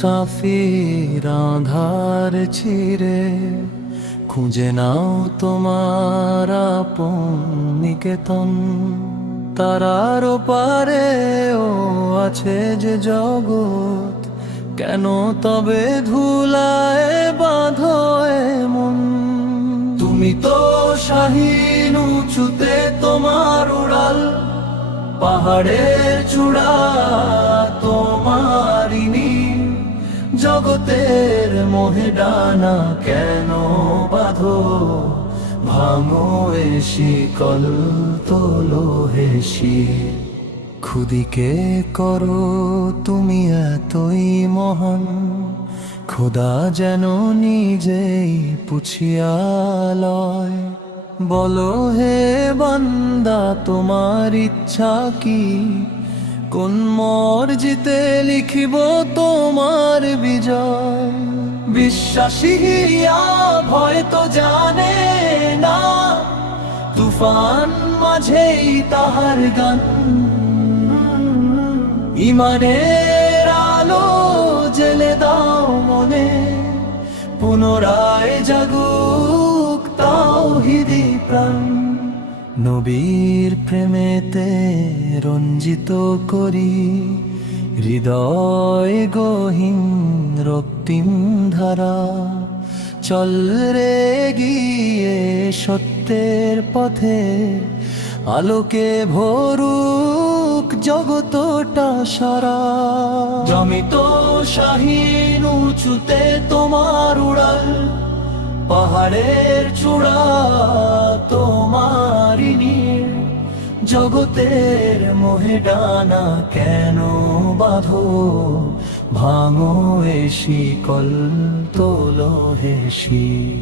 মুসাফির আঁধার চিরে খুঁজে নাও তোমার আপন নিকেতন। তারার পারে ও আছে যে জগৎ, কেন তবে ধুলায় বাঁধো মন? তুমি তো শাহীন উঁচুতে তোমার উড়াল, পাহাড়ের চূড়া তোমারই নীড়। জগতের মোহে ডানা কেন বাঁধো? ভাঙো এ শিকল, তোলো হে শির। খুদিকে করো তুমি এতই মহান, খোদা যেন নিজেই পুছিয়া লয়। বলো হে বান্দা তোমার ইচ্ছা কি? কোন মর্জিতে লিখিব তোমার বিজয়? বিশ্বাসী হিয়া ভয় তো জানে না, তুফান মাঝেই তাহার গান। ইমানের আলো জেলে দাও মনে, পুনরায় জাগুক তাওহীদি প্রাণ। নবীর প্রেমেতে রঞ্জিত করি হৃদয় গহীন রক্তিম ধারা। চল রে গিয়ে সত্যের পথে, আলোকে ভরুক জগতটা সারা। জমিত শাহীন উঁচুতে তোমার উড়াল, পাহাড়ের চূড়া তোমারই নীড়। জগতের মোহে ডানা কেন বাঁধো? ভাঙো এ শিকল, তোলো হে শির।